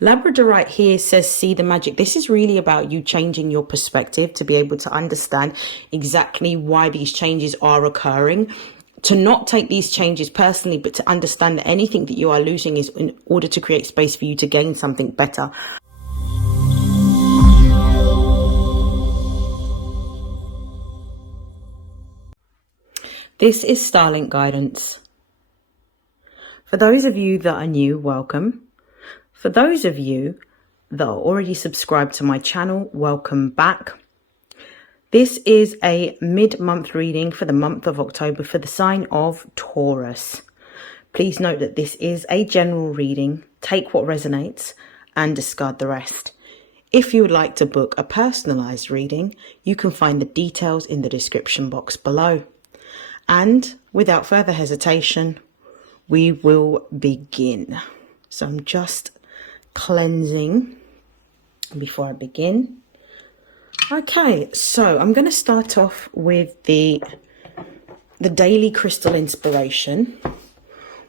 Labradorite here says, see the magic. This is really about you changing your perspective to be able to understand exactly why these changes are occurring. To not take these changes personally, but to understand that anything that you are losing is in order to create space for you to gain something better. This is StarLink guidance. For those of you that are new, welcome. For those of you that are already subscribed to my channel, welcome back. This is a mid-month reading for the month of October for the sign of Taurus. Please note that this is a general reading. Take what resonates and discard the rest. If you would like to book a personalized reading, you can find the details in the description box below. And without further hesitation, we will begin. So I'm just cleansing before I begin. Okay, so I'm going to start off with the daily crystal inspiration.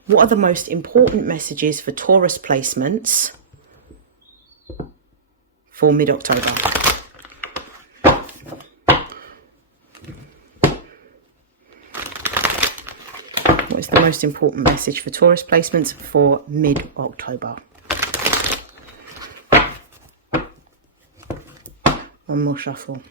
What are the most important messages for Taurus placements for mid-October? What is the most important message for Taurus placements for mid-October? One more shuffle.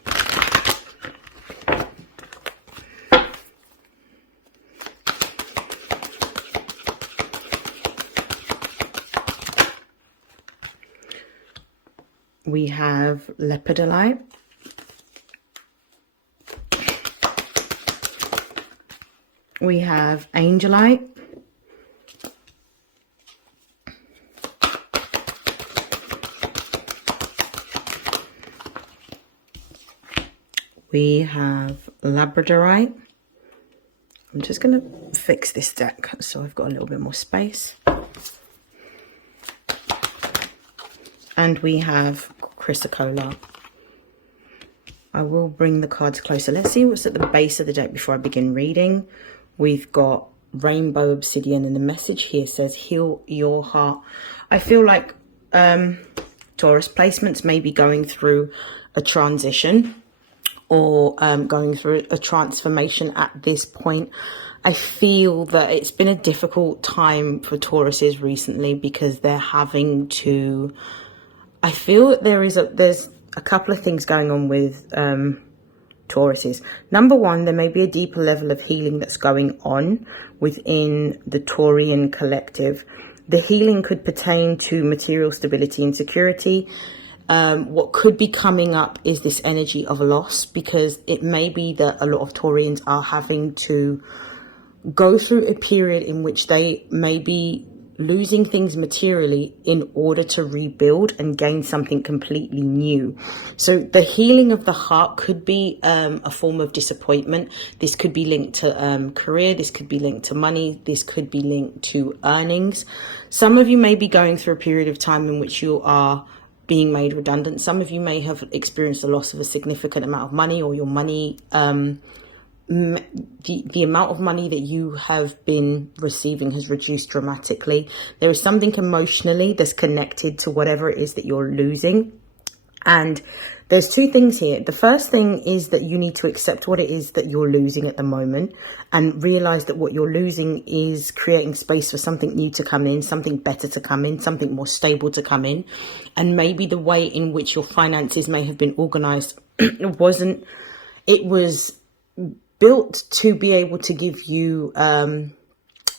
We have Lepidolite. We have Angelite. We have Labradorite. I'm just going to fix this deck so I've got a little bit more space. And we have Chrysocolla. I will bring the cards closer. Let's see what's at the base of the deck before I begin reading. We've got Rainbow Obsidian, and the message here says, heal your heart. I feel like Taurus placements may be going through a transition or going through a transformation at this point. I feel that it's been a difficult time for Tauruses recently because they're having to... I feel that there's a couple of things going on with Tauruses. Number one, there may be a deeper level of healing that's going on within the Taurian collective. The healing could pertain to material stability and security. What could be coming up is this energy of loss, because it may be that a lot of Taurians are having to go through a period in which they may be losing things materially in order to rebuild and gain something completely new. So the healing of the heart could be a form of disappointment. This could be linked to career. This could be linked to money. This could be linked to earnings. Some of you may be going through a period of time in which you are being made redundant. Some of you may have experienced the loss of a significant amount of money, or your money, the amount of money that you have been receiving has reduced dramatically. There is something emotionally that's connected to whatever it is that you're losing. And there's two things here. The first thing is that you need to accept what it is that you're losing at the moment and realize that what you're losing is creating space for something new to come in, something better to come in, something more stable to come in. And maybe the way in which your finances may have been organized it was built to be able to give you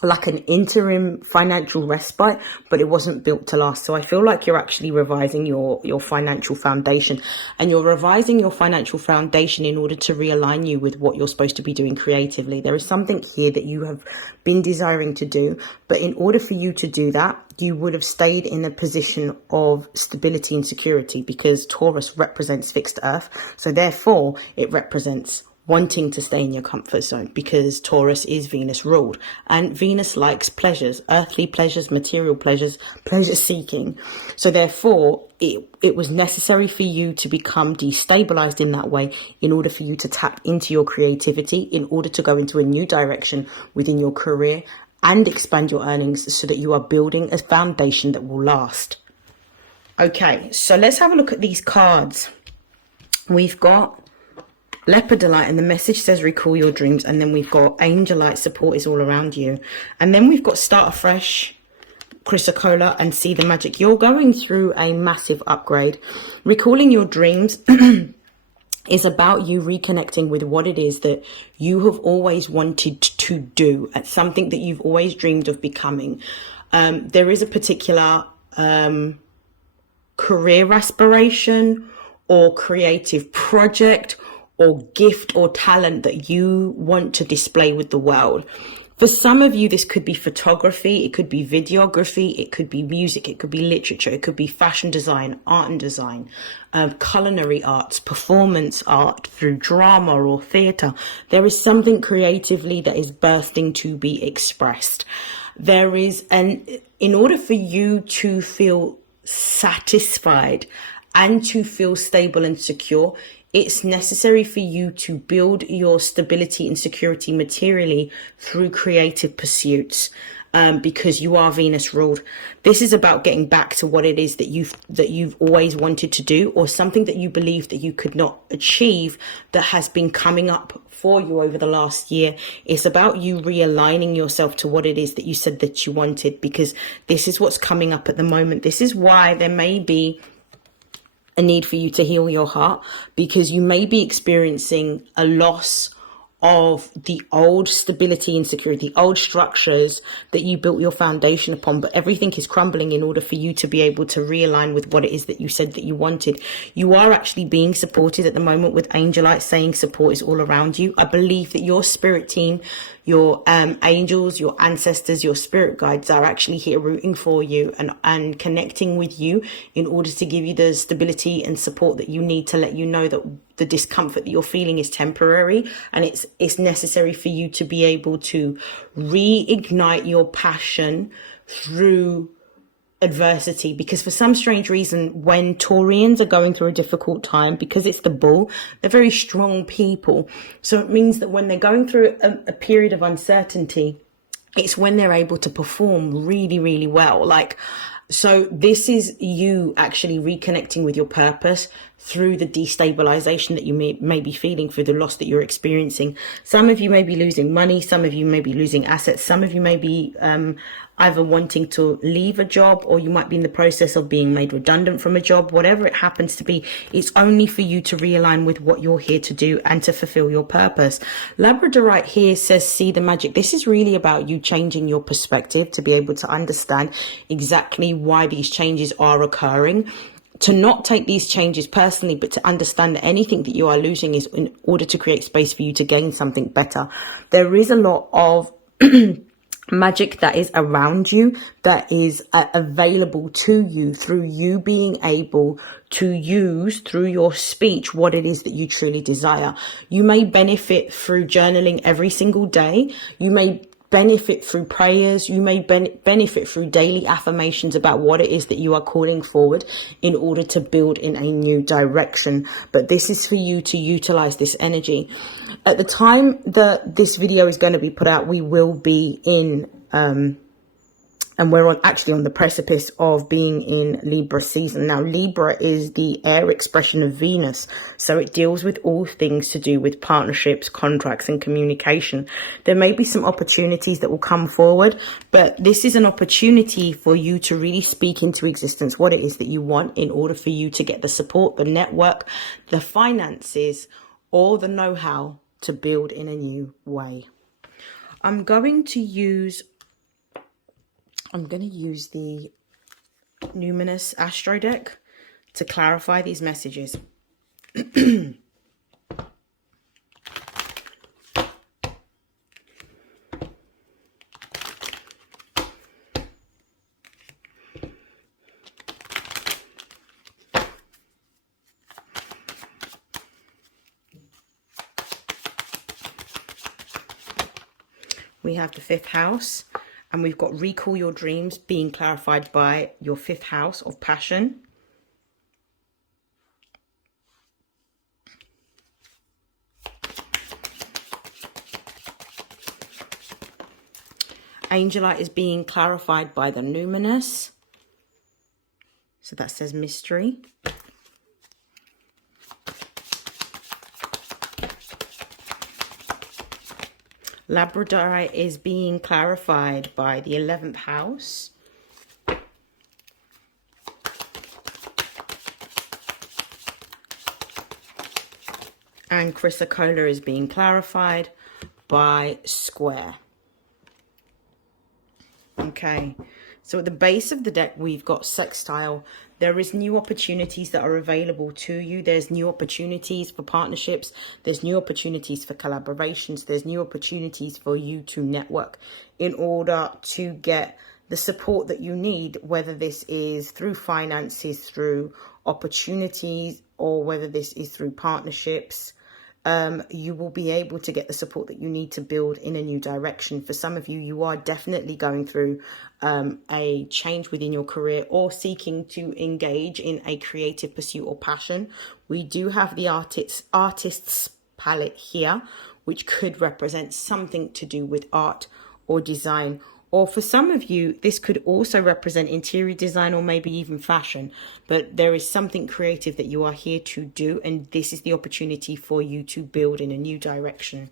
like an interim financial respite, but it wasn't built to last. So I feel like you're actually revising your financial foundation, and you're revising your financial foundation in order to realign you with what you're supposed to be doing creatively. There is something here that you have been desiring to do, but in order for you to do that, you would have stayed in a position of stability and security, because Taurus represents fixed earth. So therefore it represents wanting to stay in your comfort zone, because Taurus is Venus ruled, and Venus likes pleasures, earthly pleasures, material pleasures, pleasure seeking. So therefore it was necessary for you to become destabilized in that way in order for you to tap into your creativity, in order to go into a new direction within your career and expand your earnings, so that you are building a foundation that will last. Okay, so let's have a look at these cards. We've got Leopard Delight, and the message says recall your dreams. And then we've got Angel Light, support is all around you. And then we've got Start Afresh, Chrysocolla, and See the Magic. You're going through a massive upgrade. Recalling your dreams is about you reconnecting with what it is that you have always wanted to do. It's something that you've always dreamed of becoming. There is a particular career aspiration or creative project or gift or talent that you want to display with the world. For some of you, this could be photography, it could be videography, it could be music, it could be literature, it could be fashion design, art and design, culinary arts, performance art through drama or theatre. There is something creatively that is bursting to be expressed. There is, and in order for you to feel satisfied and to feel stable and secure, it's necessary for you to build your stability and security materially through creative pursuits, because you are Venus ruled. This is about getting back to what it is that you've always wanted to do, or something that you believe that you could not achieve that has been coming up for you over the last year. It's about you realigning yourself to what it is that you said that you wanted, because this is what's coming up at the moment. This is why there may be a need for you to heal your heart, because you may be experiencing a loss of the old stability and security, the old structures that you built your foundation upon, but everything is crumbling in order for you to be able to realign with what it is that you said that you wanted. You are actually being supported at the moment with Angel Light saying support is all around you. I believe that your spirit team, your angels, your ancestors, your spirit guides are actually here rooting for you and connecting with you in order to give you the stability and support that you need, to let you know that the discomfort that you're feeling is temporary, and it's necessary for you to be able to reignite your passion through adversity. Because for some strange reason, when Taurians are going through a difficult time, because it's the bull, they're very strong people. So it means that when they're going through a period of uncertainty, it's when they're able to perform really, really well. So this is you actually reconnecting with your purpose through the destabilization that you may be feeling, through the loss that you're experiencing. Some of you may be losing money. Some of you may be losing assets. Some of you may be either wanting to leave a job, or you might be in the process of being made redundant from a job. Whatever it happens to be, it's only for you to realign with what you're here to do and to fulfill your purpose. Labradorite here says, see the magic. This is really about you changing your perspective to be able to understand exactly why these changes are occurring. To not take these changes personally, but to understand that anything that you are losing is in order to create space for you to gain something better. There is a lot of magic that is around you, that is available to you through you being able to use through your speech what it is that you truly desire. You may benefit through journaling every single day. You may benefit through prayers. You may benefit through daily affirmations about what it is that you are calling forward in order to build in a new direction. But this is for you to utilize this energy. At the time that this video is going to be put out, we will be in and we're actually on the precipice of being in Libra season. Now, Libra is the air expression of Venus, so it deals with all things to do with partnerships, contracts, and communication. There may be some opportunities that will come forward, but this is an opportunity for you to really speak into existence what it is that you want in order for you to get the support, the network, the finances, or the know-how to build in a new way. I'm going to use the Numinous Astro deck to clarify these messages. We have the 5th house, and we've got recall your dreams being clarified by your 5th house of passion. Angel Light is being clarified by the Numinous. So that says mystery. Labradorite is being clarified by the 11th house. And chrysocolla is being clarified by square. Okay, so at the base of the deck, we've got sextile. There is new opportunities that are available to you. There's new opportunities for partnerships. There's new opportunities for collaborations. There's new opportunities for you to network in order to get the support that you need, whether this is through finances, through opportunities, or whether this is through partnerships. You will be able to get the support that you need to build in a new direction. For some of you, you are definitely going through a change within your career or seeking to engage in a creative pursuit or passion. We do have the artist's palette here, which could represent something to do with art or design. Or for some of you, this could also represent interior design or maybe even fashion. But there is something creative that you are here to do, and this is the opportunity for you to build in a new direction.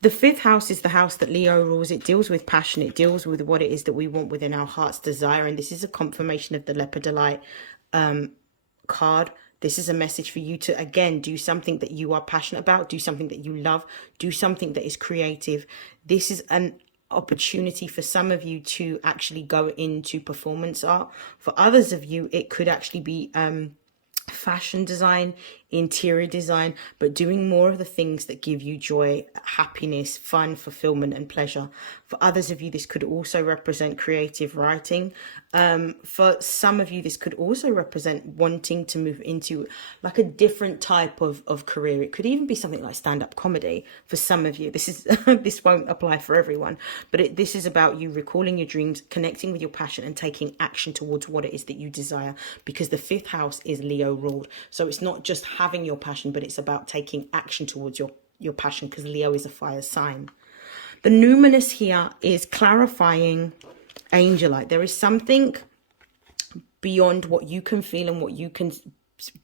The 5th house is the house that Leo rules. It deals with passion. It deals with what it is that we want within our heart's desire. And this is a confirmation of the Lepidolite card. This is a message for you to, again, do something that you are passionate about, do something that you love, do something that is creative. This is an opportunity for some of you to actually go into performance art. For others of you, it could actually be fashion design, interior design, but doing more of the things that give you joy, happiness, fun, fulfillment, and pleasure. For others of you, this could also represent creative writing. For some of you, this could also represent wanting to move into like a different type of career. It could even be something like stand-up comedy. For some of you, this is this won't apply for everyone, but this is about you recalling your dreams, connecting with your passion, and taking action towards what it is that you desire, because the 5th house is Leo ruled. So it's not just having your passion, but it's about taking action towards your passion, because Leo is a fire sign. The numinous here is clarifying angelite. There is something beyond what you can feel and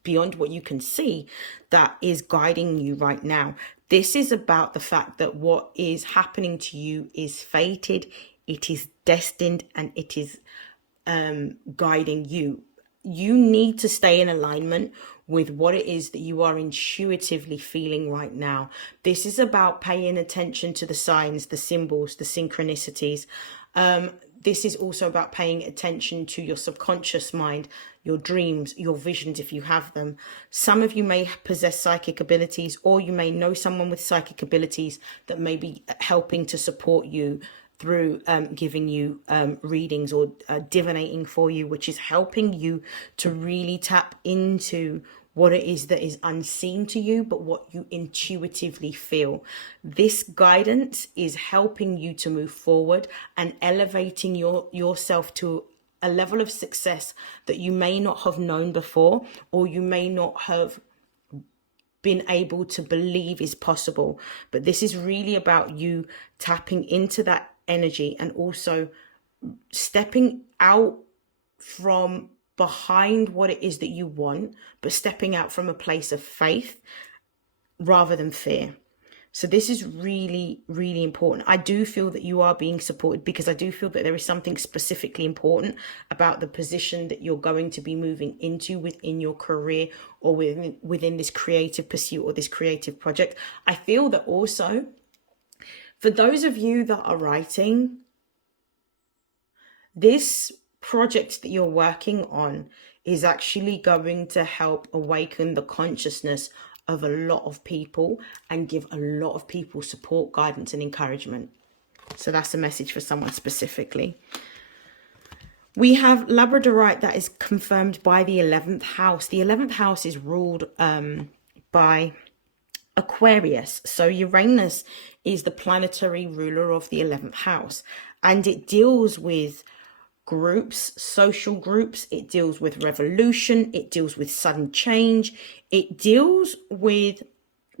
beyond what you can see that is guiding you right now. This is about the fact that what is happening to you is fated, it is destined, and it is guiding you. You need to stay in alignment with what it is that you are intuitively feeling right now. This is about paying attention to the signs, the symbols, the synchronicities. This is also about paying attention to your subconscious mind, your dreams, your visions, if you have them. Some of you may possess psychic abilities, or you may know someone with psychic abilities that may be helping to support you through giving you readings or divinating for you, which is helping you to really tap into what it is that is unseen to you, but what you intuitively feel. This guidance is helping you to move forward and elevating yourself to a level of success that you may not have known before, or you may not have been able to believe is possible. But this is really about you tapping into that energy and also stepping out from behind what it is that you want, but stepping out from a place of faith rather than fear. So this is really, really important. I do feel that you are being supported, because I do feel that there is something specifically important about the position that you're going to be moving into within your career, or within this creative pursuit or this creative project. I feel that also for those of you that are writing, this project that you're working on is actually going to help awaken the consciousness of a lot of people and give a lot of people support, guidance, and encouragement. So that's a message for someone specifically. We have Labradorite that is confirmed by the 11th house. The 11th house is ruled by Aquarius. So Uranus is the planetary ruler of the 11th house, and it deals with groups, social groups. It deals with revolution. It deals with sudden change. It deals with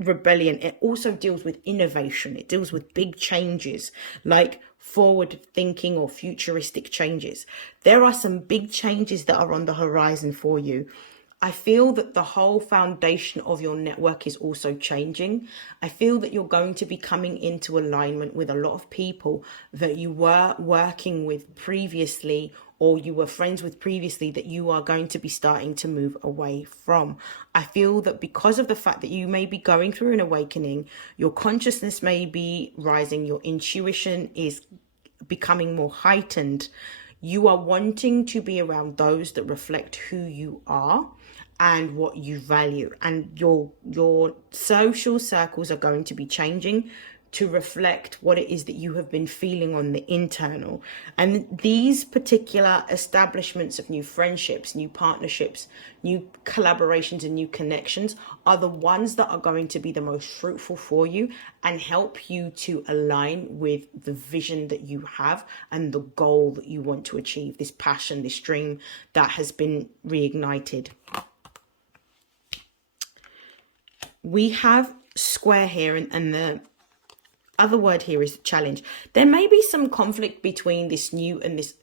rebellion. It also deals with innovation. It deals with big changes, like forward thinking or futuristic changes. There are some big changes that are on the horizon for you. I feel that the whole foundation of your network is also changing. I feel that you're going to be coming into alignment with a lot of people that you were working with previously, or you were friends with previously, that you are going to be starting to move away from. I feel that because of the fact that you may be going through an awakening, your consciousness may be rising, your intuition is becoming more heightened. You are wanting to be around those that reflect who you are and what you value, and your social circles are going to be changing to reflect what it is that you have been feeling on the internal. And these particular establishments of new friendships, new partnerships, new collaborations and new connections are the ones that are going to be the most fruitful for you and help you to align with the vision that you have and the goal that you want to achieve, this passion, this dream that has been reignited. We have square here, and the other word here is challenge. There may be some conflict between this new and this,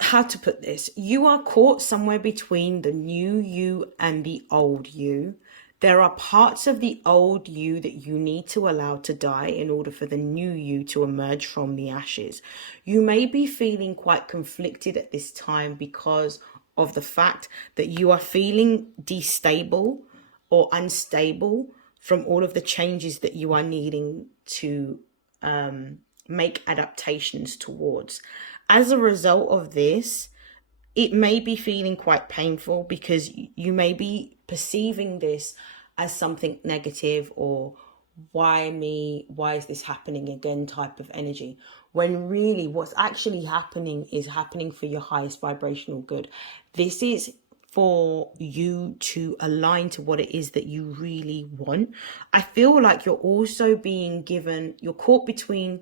how to put this, you are caught somewhere between the new you and the old you. There are parts of the old you that you need to allow to die in order for the new you to emerge from the ashes. You may be feeling quite conflicted at this time because of the fact that you are feeling destable or unstable from all of the changes that you are needing to make adaptations towards. As a result of this, it may be feeling quite painful because you may be perceiving this as something negative, or why me, why is this happening again type of energy, when really what's actually happening is happening for your highest vibrational good. This is for you to align to what it is that you really want. I feel like you're also being given, you're caught between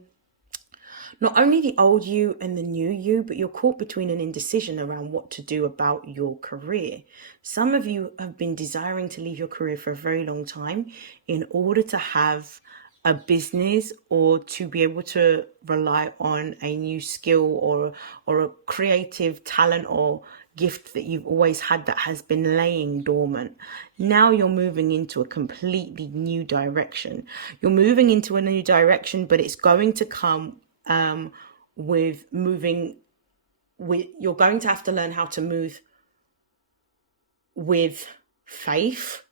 not only the old you and the new you, but you're caught between an indecision around what to do about your career. Some of you have been desiring to leave your career for a very long time in order to have a business, or to be able to rely on a new skill or a creative talent or gift that you've always had that has been laying dormant. Now you're moving into a completely new direction. You're moving into a new direction, but it's going to come with moving with, you're going to have to learn how to move with faith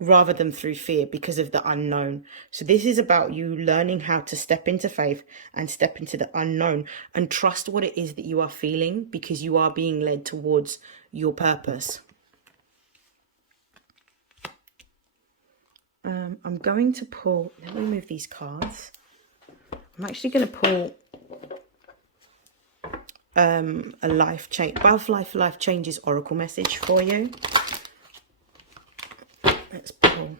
rather than through fear because of the unknown. So this is about you learning how to step into faith and step into the unknown and trust what it is that you are feeling, because you are being led towards your purpose. I'm going to pull, let me move these cards. I'm actually going to pull a life change, above life changes oracle message for you. Let's pull.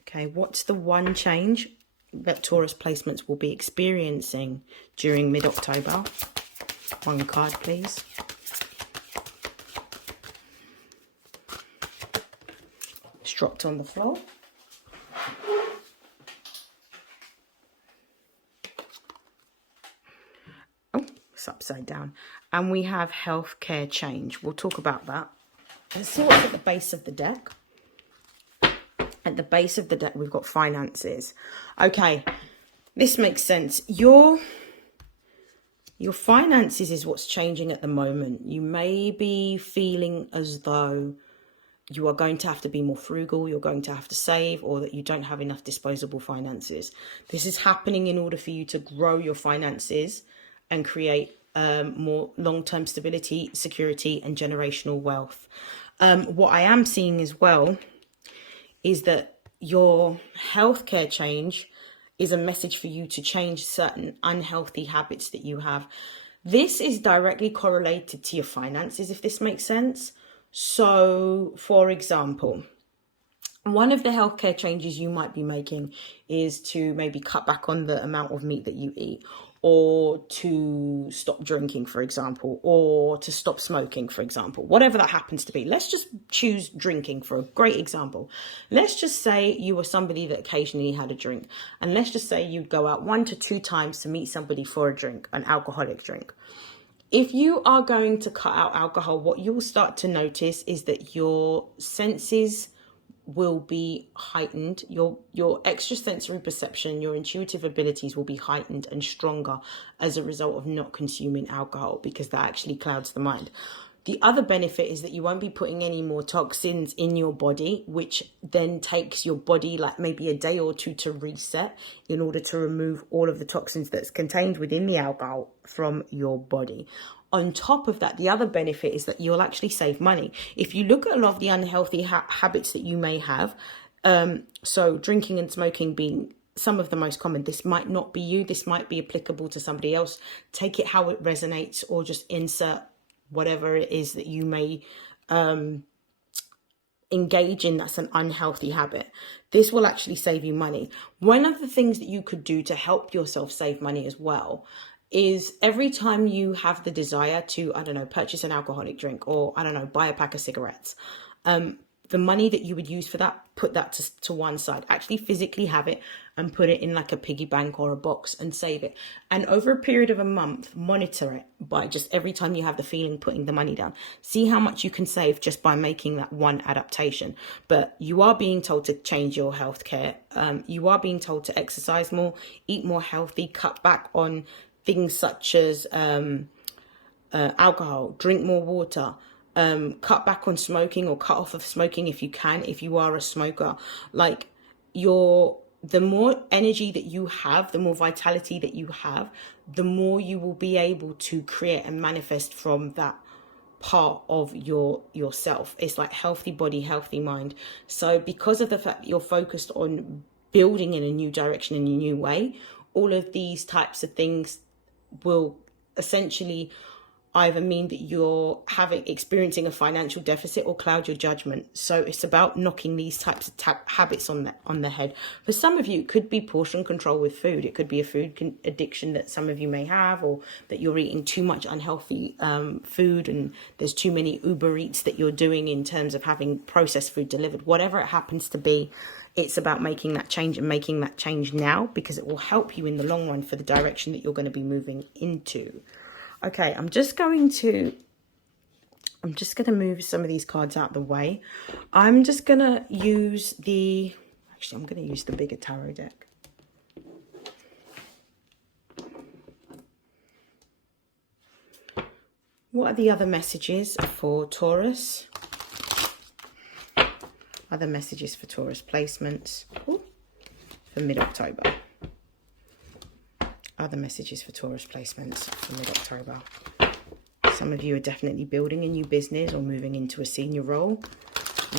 Okay, what's the one change that Taurus placements will be experiencing during mid-October? One card, please. It's dropped on the floor. Upside down, and we have healthcare change. We'll talk about that. Let's see what's at the base of the deck. At the base of the deck, we've got finances. Okay, this makes sense. Your finances is what's changing at the moment. You may be feeling as though you are going to have to be more frugal, you're going to have to save, or that you don't have enough disposable finances. This is happening in order for you to grow your finances and create more long-term stability, security, and generational wealth. What I am seeing as well is that your healthcare change is a message for you to change certain unhealthy habits that you have. This is directly correlated to your finances, if this makes sense. So, for example, one of the healthcare changes you might be making is to maybe cut back on the amount of meat that you eat, or to stop drinking, for example, or to stop smoking, for example, whatever that happens to be. Let's just choose drinking for a great example. Let's just say you were somebody that occasionally had a drink, and let's just say you'd go out 1 to 2 times to meet somebody for a drink, an alcoholic drink. If you are going to cut out alcohol, what you'll start to notice is that your senses will be heightened. Your extrasensory perception, your intuitive abilities will be heightened and stronger as a result of not consuming alcohol, because that actually clouds the mind. The other benefit is that you won't be putting any more toxins in your body, which then takes your body like maybe a day or 2 to reset in order to remove all of the toxins that's contained within the alcohol from your body. On top of that, the other benefit is that you'll actually save money. If you look at a lot of the unhealthy habits that you may have, so drinking and smoking being some of the most common, this might not be you, this might be applicable to somebody else. Take it how it resonates, or just insert whatever it is that you may engage in that's an unhealthy habit. This will actually save you money. One of the things that you could do to help yourself save money as well is every time you have the desire to, I don't know, purchase an alcoholic drink, or I don't know, buy a pack of cigarettes, the money that you would use for that, put that to one side. Actually physically have it and put it in like a piggy bank or a box and save it. And over a period of a month, monitor it by just every time you have the feeling putting the money down. See how much you can save just by making that one adaptation. But you are being told to change your healthcare. You are being told to exercise more, eat more healthy, cut back on things such as alcohol, drink more water. Cut back on smoking, or cut off of smoking if you can, if you are a smoker. Like the more energy that you have, the more vitality that you have, the more you will be able to create and manifest from that part of yourself. It's like healthy body, healthy mind. So because of the fact that you're focused on building in a new direction, in a new way, all of these types of things will essentially either mean that you're experiencing a financial deficit or cloud your judgment. So it's about knocking these types of habits on the head. For some of you, it could be portion control with food. It could be a food addiction that some of you may have, or that you're eating too much unhealthy food, and there's too many Uber Eats that you're doing in terms of having processed food delivered. Whatever it happens to be, it's about making that change, and making that change now, because it will help you in the long run for the direction that you're going to be moving into. Okay, I'm just going to move some of these cards out of the way. I'm just going to use the bigger tarot deck. What are the other messages for Taurus? Other messages for Taurus placements for mid-October. Other messages for Taurus placements for mid-October. Some of you are definitely building a new business or moving into a senior role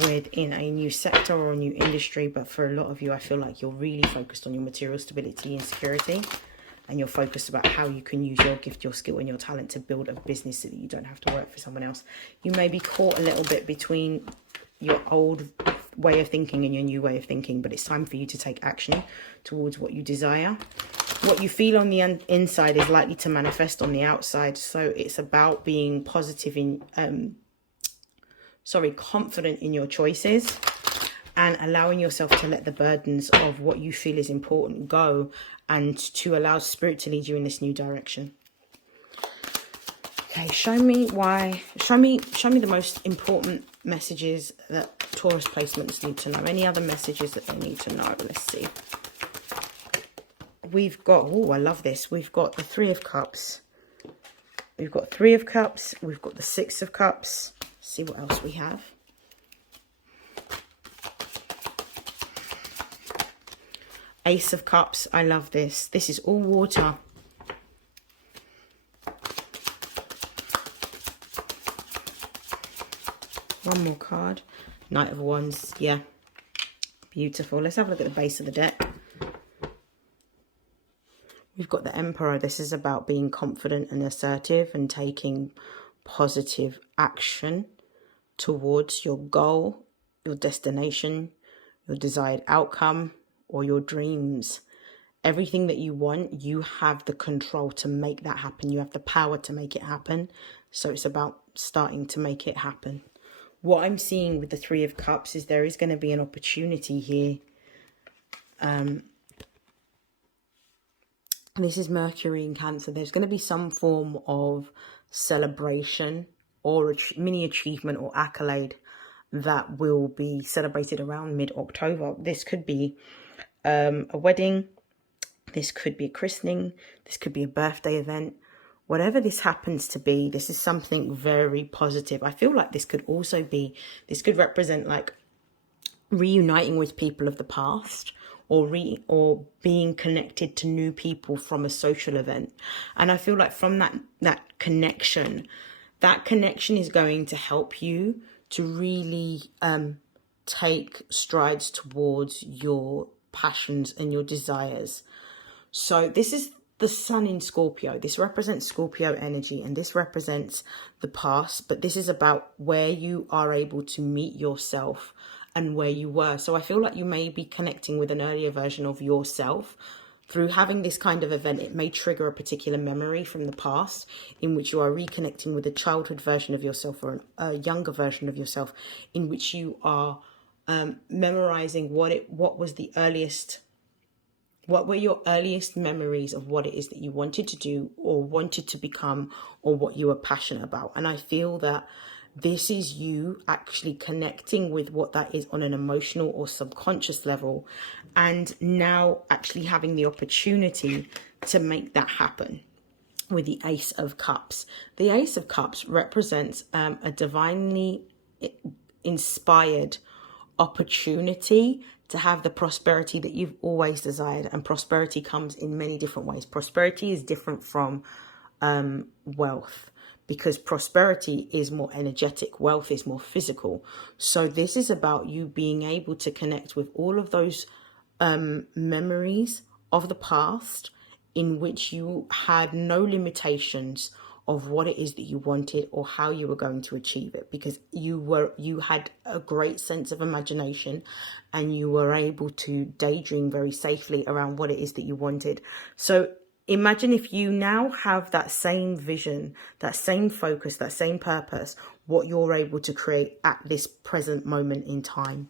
within a new sector or a new industry. But for a lot of you, I feel like you're really focused on your material stability and security. And you're focused about how you can use your gift, your skill and your talent to build a business so that you don't have to work for someone else. You may be caught a little bit between your old way of thinking and your new way of thinking. But it's time for you to take action towards what you desire. What you feel on the inside is likely to manifest on the outside. So it's about being positive confident in your choices, and allowing yourself to let the burdens of what you feel is important go, and to allow spirit to lead you in this new direction. Okay, show me the most important messages that Taurus placements need to know. Any other messages that they need to know? Let's see. We've got, I love this. We've got the 3 of Cups. We've got 3 of Cups. We've got the 6 of Cups. Let's see what else we have. Ace of Cups. I love this. This is all water. One more card. Knight of Wands. Yeah. Beautiful. Let's have a look at the base of the deck. We've got the Emperor. This is about being confident and assertive and taking positive action towards your goal, your destination, your desired outcome, or your dreams. everything that you want, you have the control to make that happen. You have the power to make it happen. So it's about starting to make it happen. What I'm seeing with the Three of Cups is there is going to be an opportunity here. This is Mercury in Cancer. There's going to be some form of celebration or a mini achievement or accolade that will be celebrated around mid-October. This could be a wedding. This could be a christening. This could be a birthday event. Whatever this happens to be, this is something very positive. I feel like this could also be, this could represent like reuniting with people of the past, or being connected to new people from a social event. And I feel like from that connection is going to help you to really take strides towards your passions and your desires. So this is the Sun in Scorpio. This represents Scorpio energy, and this represents the past, but this is about where you are able to meet yourself and where you were. So I feel like you may be connecting with an earlier version of yourself. Through having this kind of event, it may trigger a particular memory from the past in which you are reconnecting with a childhood version of yourself or a younger version of yourself, in which you are memorizing what were your earliest memories of what it is that you wanted to do or wanted to become, or what you were passionate about. And I feel that this is you actually connecting with what that is on an emotional or subconscious level, and now actually having the opportunity to make that happen with the Ace of Cups. The Ace of Cups represents a divinely inspired opportunity to have the prosperity that you've always desired. And prosperity comes in many different ways. Prosperity is different from wealth, because prosperity is more energetic, wealth is more physical. So this is about you being able to connect with all of those memories of the past in which you had no limitations of what it is that you wanted or how you were going to achieve it, because you had a great sense of imagination and you were able to daydream very safely around what it is that you wanted. So imagine if you now have that same vision, that same focus, that same purpose, what you're able to create at this present moment in time.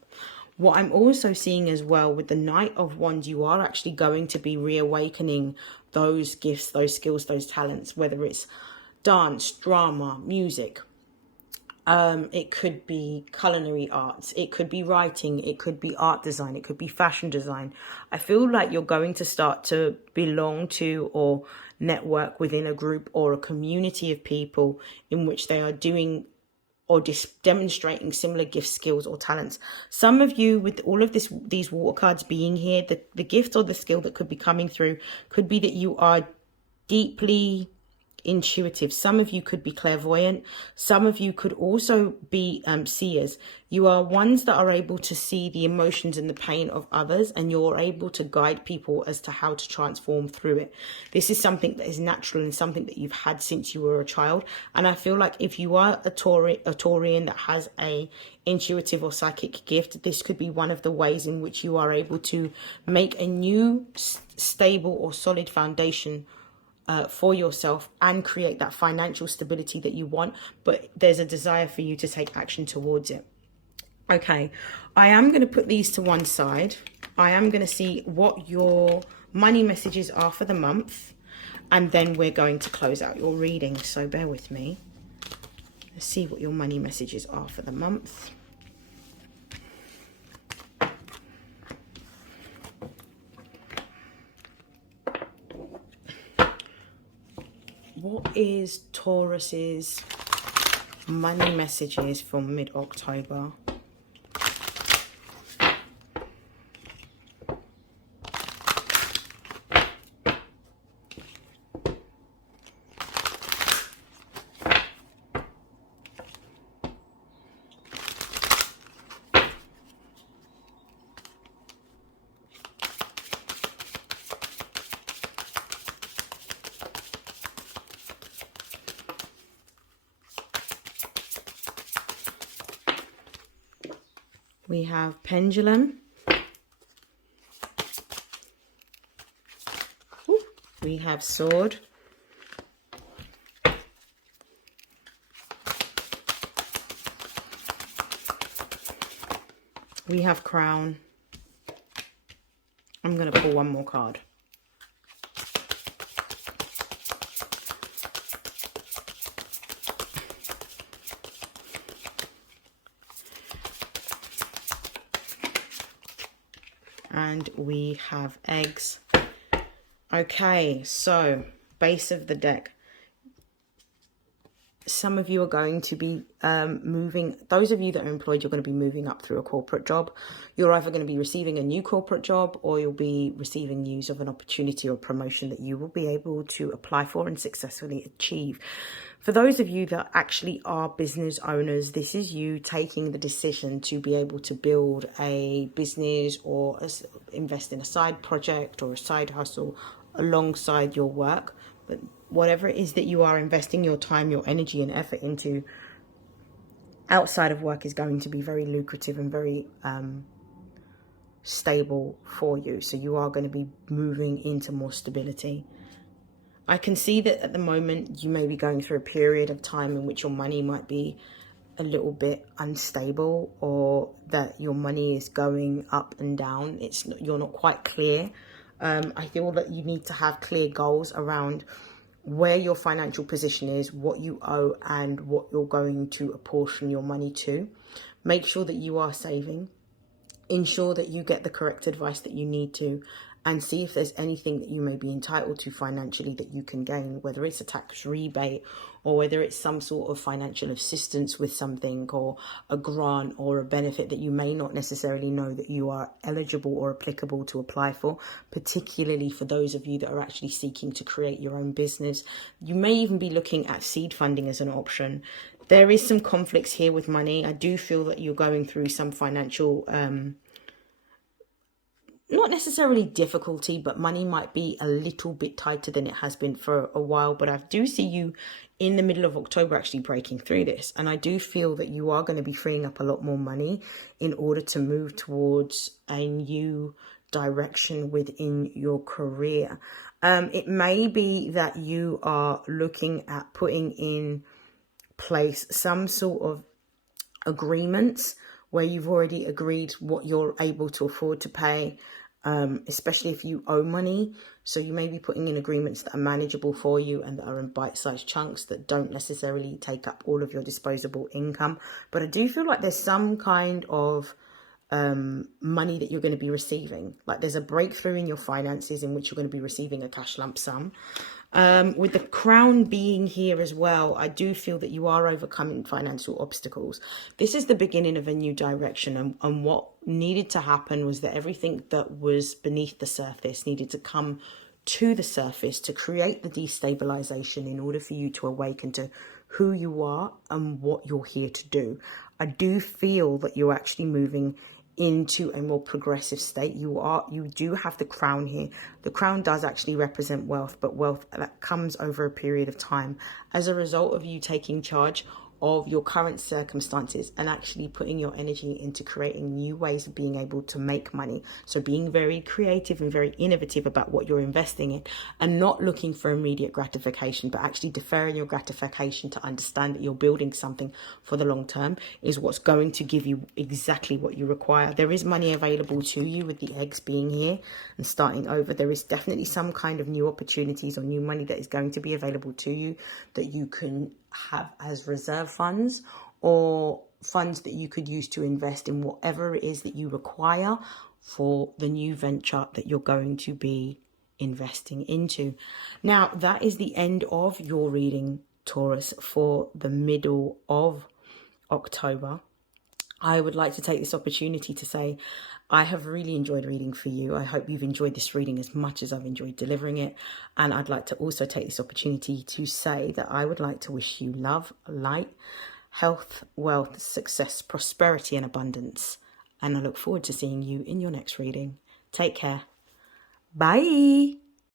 What I'm also seeing as well with the Knight of Wands, you are actually going to be reawakening those gifts, those skills, those talents, whether it's dance, drama, music. It could be culinary arts, it could be writing, it could be art design, it could be fashion design. I feel like you're going to start to belong to or network within a group or a community of people in which they are doing or demonstrating similar gifts, skills or talents. Some of you, with all of these water cards being here, the gift or the skill that could be coming through could be that you are deeply intuitive. Some of you could be clairvoyant. Some of you could also be seers. You are ones that are able to see the emotions and the pain of others, and you're able to guide people as to how to transform through it. This is something that is natural and something that you've had since you were a child. And I feel like if you are a Taurian that has a intuitive or psychic gift, this could be one of the ways in which you are able to make a new stable or solid foundation for yourself and create that financial stability that you want, but there's a desire for you to take action towards it. Okay, I am going to put these to one side. I am going to see what your money messages are for the month, and then we're going to close out your reading, so bear with me. Let's see what your money messages are for the month. What is Taurus's money messages for mid-October? We have Pendulum, We have sword. We have crown. I'm going to pull one more card. And we have eggs. Okay, so base of the deck. Some of you are going to be moving, those of you that are employed, you're going to be moving up through a corporate job. You're either going to be receiving a new corporate job, or you'll be receiving news of an opportunity or promotion that you will be able to apply for and successfully achieve. For those of you that actually are business owners, this is you taking the decision to be able to build a business or invest in a side project or a side hustle alongside your work. But whatever it is that you are investing your time, your energy and effort into outside of work is going to be very lucrative and very stable for you. So you are going to be moving into more stability. I can see that at the moment you may be going through a period of time in which your money might be a little bit unstable, or that your money is going up and down. You're not quite clear. I feel that you need to have clear goals around where your financial position is, what you owe, and what you're going to apportion your money to. Make sure that you are saving. Ensure that you get the correct advice that you need to, and see if there's anything that you may be entitled to financially that you can gain, whether it's a tax rebate or whether it's some sort of financial assistance with something, or a grant or a benefit that you may not necessarily know that you are eligible or applicable to apply for, particularly for those of you that are actually seeking to create your own business. You may even be looking at seed funding as an option. There is some conflicts here with money. I do feel that you're going through some financial not necessarily difficulty, but money might be a little bit tighter than it has been for a while. But I do see you in the middle of October actually breaking through this. And I do feel that you are going to be freeing up a lot more money in order to move towards a new direction within your career. It may be that you are looking at putting in place some sort of agreements where you've already agreed what you're able to afford to pay, especially if you owe money. So you may be putting in agreements that are manageable for you and that are in bite-sized chunks that don't necessarily take up all of your disposable income. But I do feel like there's some kind of money that you're going to be receiving. Like there's a breakthrough in your finances in which you're going to be receiving a cash lump sum. With the crown being here as well, I do feel that you are overcoming financial obstacles. This is the beginning of a new direction, and what needed to happen was that everything that was beneath the surface needed to come to the surface to create the destabilization in order for you to awaken to who you are and what you're here to do. I do feel that you're actually moving into a more progressive state. You do have the crown here. The crown does actually represent wealth, but wealth that comes over a period of time as a result of you taking charge of your current circumstances and actually putting your energy into creating new ways of being able to make money. So being very creative and very innovative about what you're investing in, and not looking for immediate gratification, but actually deferring your gratification to understand that you're building something for the long term is what's going to give you exactly what you require. There is money available to you with the eggs being here and starting over. There is definitely some kind of new opportunities or new money that is going to be available to you that you can have as reserve funds, or funds that you could use to invest in whatever it is that you require for the new venture that you're going to be investing into. Now, that is the end of your reading, Taurus, for the middle of October. I would like to take this opportunity to say I have really enjoyed reading for you. I hope you've enjoyed this reading as much as I've enjoyed delivering it. And I'd like to also take this opportunity to say that I would like to wish you love, light, health, wealth, success, prosperity, and abundance. And I look forward to seeing you in your next reading. Take care. Bye.